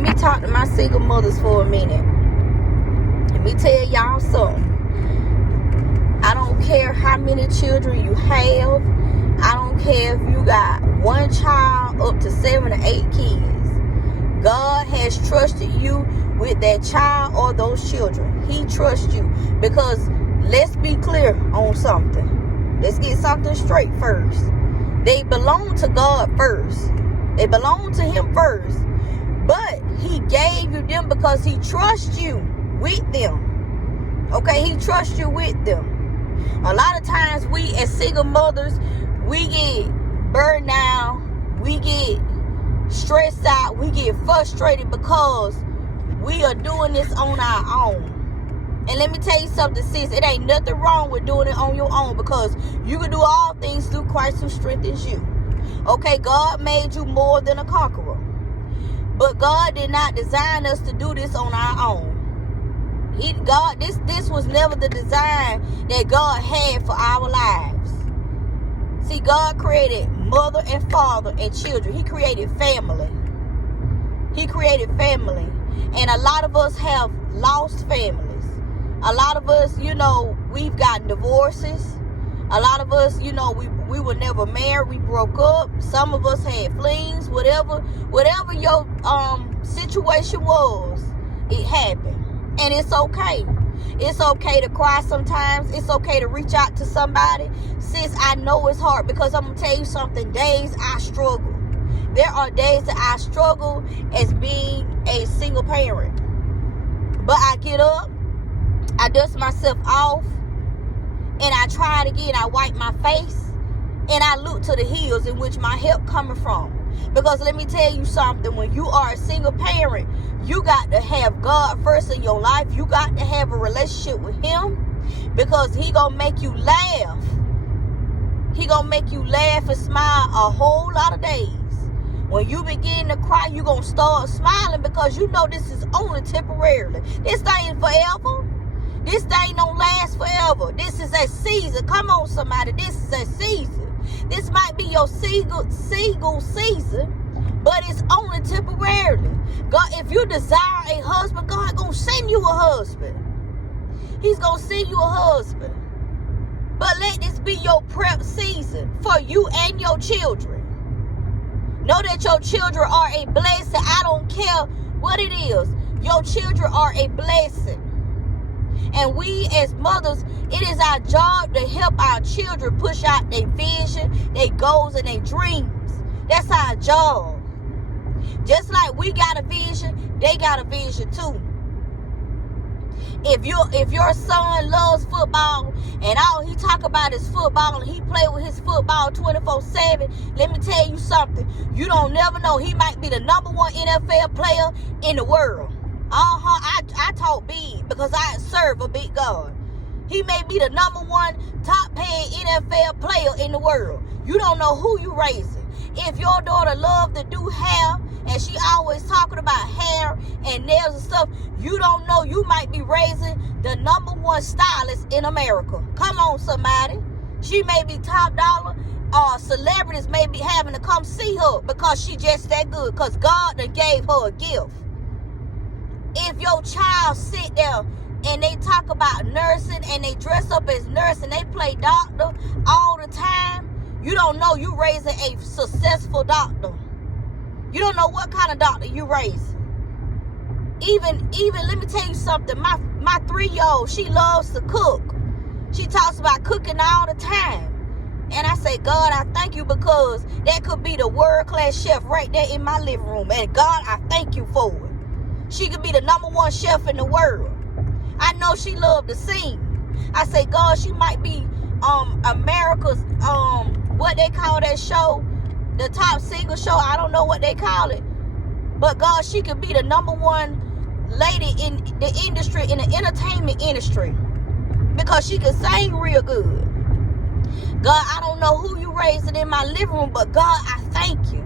Let me talk to my single mothers for a minute. Let me tell y'all something. I don't care how many children you have. I don't care if you got one child up to 7 or 8 kids. God has trusted you with that child or those children. He trusts you. Because let's be clear on something. Let's get something straight first. They belong to God first. They belong to Him first. But He gave you them because He trusts you with them. Okay? He trusts you with them. A lot of times we as single mothers, we get burned down. We get stressed out. We get frustrated because we are doing this on our own. And let me tell you something, sis. It ain't nothing wrong with doing it on your own, because you can do all things through Christ who strengthens you. Okay, God made you more than a conqueror. But God did not design us to do this on our own. This was never the design that God had for our lives. See, God created mother and father and children. He created family. He created family. And a lot of us have lost families. A lot of us, we've gotten divorces. A lot of us, we were never married. We broke up. Some of us had flings. Whatever your situation was, it happened. And it's okay. It's okay to cry sometimes. It's okay to reach out to somebody. Sis, I know it's hard, because I'm going to tell you something. Days I struggle. There are days that I struggle as being a single parent. But I get up, I dust myself off, and I try it again. I wipe my face, and I look to the hills in which my help coming from. Because let me tell you something. When you are a single parent, you got to have God first in your life. You got to have a relationship with Him, because He gonna make you laugh. He gonna make you laugh and smile a whole lot of days. When you begin to cry, you gonna start smiling, because you know this is only temporarily. This thing is forever. This thing don't last forever. This is a season. Come on, somebody. This is a season. This might be your single season, but it's only temporarily. God, if you desire a husband, God gonna send you a husband. He's gonna send you a husband. But let this be your prep season for you and your children. Know that your children are a blessing. I don't care what it is. Your children are a blessing. And we as mothers, it is our job to help our children push out their vision, their goals, and their dreams. That's our job. Just like we got a vision, they got a vision too. If your son loves football and all he talk about is football, and he play with his football 24/7, let me tell you something. You don't never know. He might be the #1 NFL player in the world. I talk big because I serve a big God. He may be the #1 top paid NFL player in the world. You don't know who you raising. If your daughter love to do hair and she always talking about hair and nails and stuff, you don't know, you might be raising the #1 stylist in America. Come on, somebody. She may be top dollar, or celebrities may be having to come see her because she just that good, because God done gave her a gift. If your child sit there and they talk about nursing and they dress up as nurse and they play doctor all the time, you don't know you raising a successful doctor. You don't know what kind of doctor you raising. Even let me tell you something. My 3-year-old, she loves to cook. She talks about cooking all the time. And I say, God, I thank you, because that could be the world-class chef right there in my living room. And God, I thank you for it. She could be the #1 chef in the world. I know she loved to sing. I say, God, she might be America's what they call that show, the top single show. I don't know what they call it. But God, she could be the #1 lady in the industry, in the entertainment industry, because she can sing real good. God, I don't know who you raising in my living room, but God, I thank you.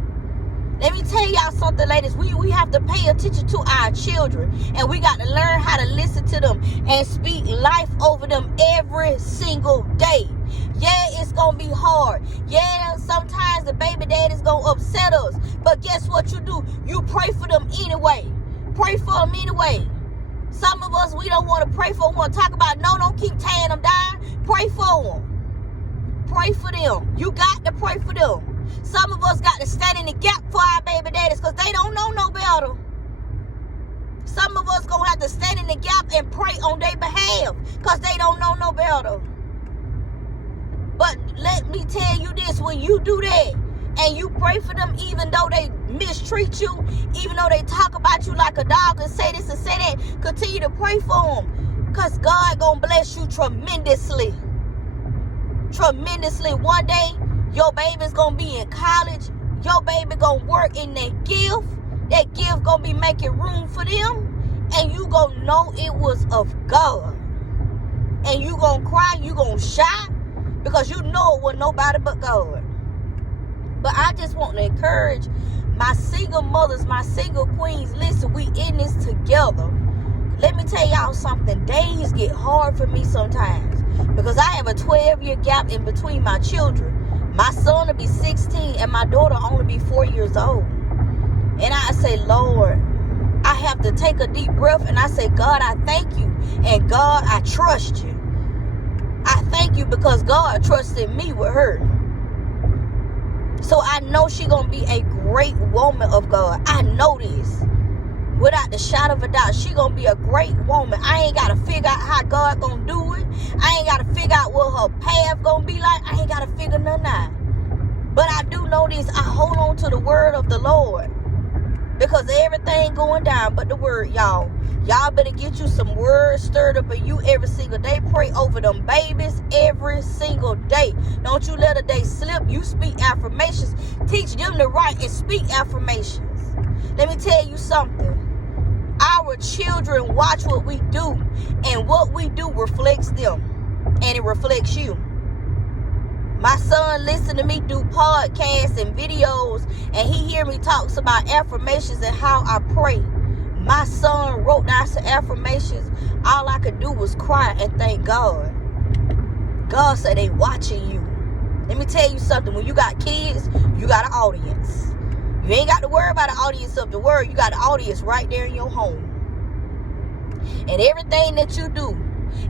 Let me tell y'all something, ladies. We have to pay attention to our children, and we got to learn how to listen to them and speak life over them every single day. Yeah, it's going to be hard. Yeah, sometimes the baby daddy's going to upset us, but guess what you do? You pray for them anyway. pray for them anyway. Some of us, we don't want to pray for them. We want to talk about, no, don't keep tearing them down. Pray for them. Pray for them. You got to pray for them. Some of us got to stand in the gap for our baby daddies because they don't know no better. Some of us going to have to stand in the gap and pray on their behalf because they don't know no better. But let me tell you this, when you do that and you pray for them even though they mistreat you, even though they talk about you like a dog and say this and say that, continue to pray for them because God going to bless you tremendously. Tremendously. One day, your baby's going to be in college. Your baby going to work in that gift. That gift going to be making room for them. And you going to know it was of God. And you going to cry. You going to shout. Because you know it was nobody but God. But I just want to encourage my single mothers, my single queens. Listen, we in this together. Let me tell y'all something. Days get hard for me sometimes. Because I have a 12-year gap in between my children. My son will be 16 and my daughter only be 4 years old. And I say, Lord, I have to take a deep breath and I say, God, I thank you. And God, I trust you. I thank you because God trusted me with her. So I know she's going to be a great woman of God. I know this. Without the shadow of a doubt, she's going to be a great woman. I ain't got to figure out how God going to do it. I ain't got to figure out what her path going to be like. I ain't got to figure nothing out. But I do know this. I hold on to the word of the Lord. Because everything going down but the word, y'all. Y'all better get you some words stirred up in you every single day. Pray over them babies every single day. Don't you let a day slip. You speak affirmations. Teach them to write and speak affirmations. Let me tell you something. Our children watch what we do. And what we do reflects them. And it reflects you. My son listen to me do podcasts and videos, and he hear me talks about affirmations and how I pray. My son wrote down some affirmations. All I could do was cry and thank God. God said they watching you. Let me tell you something. When you got kids, you got an audience. You ain't got to worry about the audience of the world. You got an audience right there in your home. And everything that you do,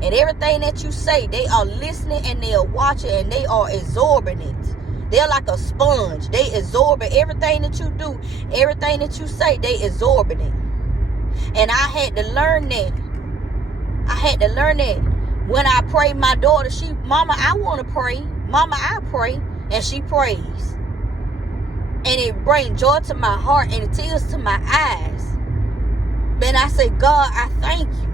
and everything that you say, they are listening and they are watching and they are absorbing it. They're like a sponge. They absorb it. Everything that you do, everything that you say, they absorbing it. And I had to learn that. I had to learn that. When I pray, my daughter, Mama, I want to pray. Mama, I pray. And she prays. And it brings joy to my heart and tears to my eyes. Then I say, God, I thank you.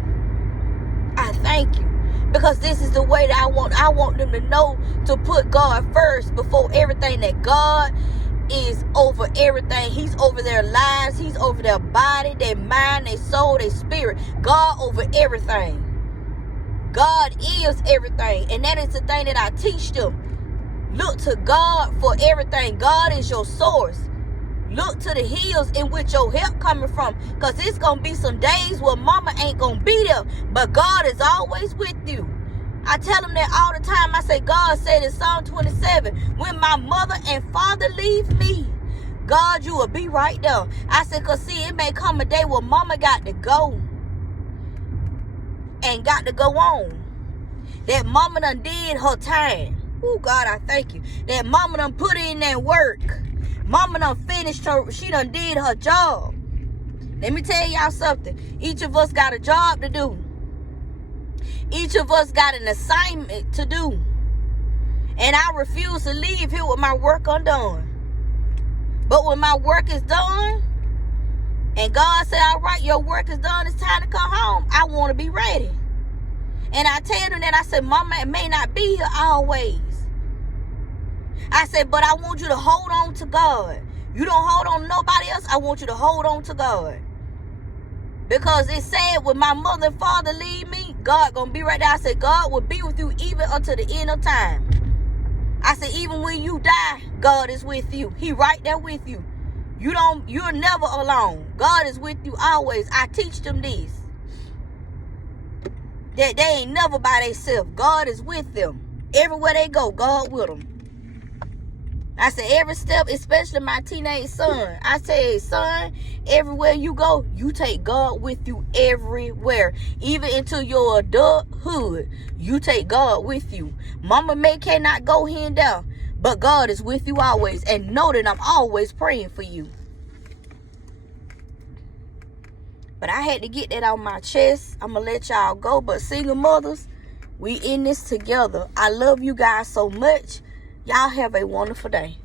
I thank you. Because this is the way that I want them to know to put God first before everything. That God is over everything. He's over their lives. He's over their body, their mind, their soul, their spirit. God over everything. God is everything. And that is the thing that I teach them. Look to God for everything. God is your source. Look to the hills in which your help coming from. Because it's going to be some days where mama ain't going to be there. But God is always with you. I tell them that all the time. I say, God said in Psalm 27, when my mother and father leave me, God, you will be right there. I said, because see, it may come a day where mama got to go. And got to go on. That mama done did her time. Oh, God, I thank you. That mama done put in that work. Mama done finished her. She done did her job. Let me tell y'all something. Each of us got a job to do. Each of us got an assignment to do. And I refuse to leave here with my work undone. But when my work is done, and God said, all right, your work is done, it's time to come home, I want to be ready. And I tell them that, I said, Mama, it may not be here always. I said, but I want you to hold on to God. You don't hold on to nobody else. I want you to hold on to God. Because it said, when my mother and father leave me, God going to be right there. I said, God will be with you even until the end of time. I said, even when you die, God is with you. He right there with you. You're never alone. God is with you always. I teach them this. That they ain't never by themselves. God is with them. Everywhere they go, God with them. I said, every step, especially my teenage son. I said, son, everywhere you go, you take God with you everywhere. Even into your adulthood, you take God with you. Mama May cannot go here and there, but God is with you always. And know that I'm always praying for you. But I had to get that on my chest. I'm going to let y'all go. But single mothers, we in this together. I love you guys so much. Y'all have a wonderful day.